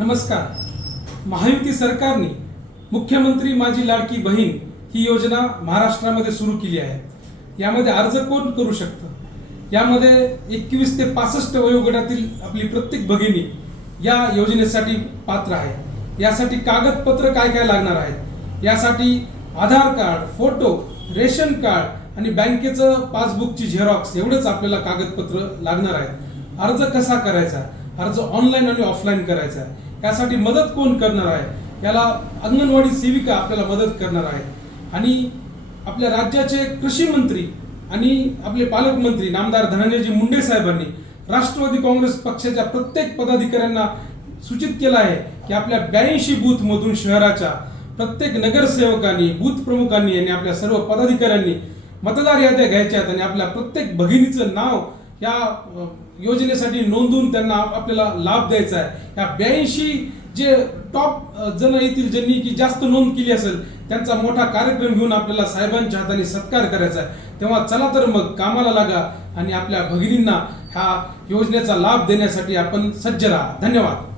नमस्कार. महायुती सरकारने मुख्यमंत्री माझी लाडकी बहीण ही योजना महाराष्ट्रामध्ये सुरू केली आहे. यामध्ये अर्ज कोण करू शकतं? यामध्ये एकवीस ते पासष्ट वयोगटातील आपली प्रत्येक भगिनी या योजनेसाठी पात्र आहे. यासाठी कागदपत्र काय काय लागणार आहेत? यासाठी Aadhaar card photo ration card आणि बँकेचं पासबुकची झेरॉक्स एवढंच आपल्याला कागदपत्र लागणार आहेत. अर्ज कसा करायचा? अर्ज ऑनलाईन आणि ऑफलाईन करायचा आहे. यासाठी मदत कोण करणार आहे? याला अंगणवाडी सेविका आपल्याला मदत करणार आहे. आणि आपल्या राज्याचे कृषी मंत्री आणि आपले पालकमंत्री नामदार धनंजयजी मुंडे साहेबांनी राष्ट्रवादी काँग्रेस पक्षाच्या प्रत्येक पदाधिकाऱ्यांना सूचित केलं आहे की आपल्या ब्याऐंशी बूथमधून शहराच्या प्रत्येक नगरसेवकांनी बूथ प्रमुखांनी आणि आपल्या सर्व पदाधिकाऱ्यांनी मतदार याद्या घ्यायच्या आहेत आणि आपल्या प्रत्येक भगिनीचं नाव या योजनेसाठी नोंदवून त्यांना आपल्याला लाभ द्यायचा आहे. या ब्याऐंशी जे टॉप जण येतील ज्यांनी की जास्त नोंद केली असेल त्यांचा मोठा कार्यक्रम घेऊन आपल्याला साहेबांच्या हाताने सत्कार करायचा आहे. तेव्हा चला तर मग कामाला लागा आणि आपल्या भगिनींना ह्या योजनेचा लाभ देण्यासाठी आपण सज्ज राहा. धन्यवाद.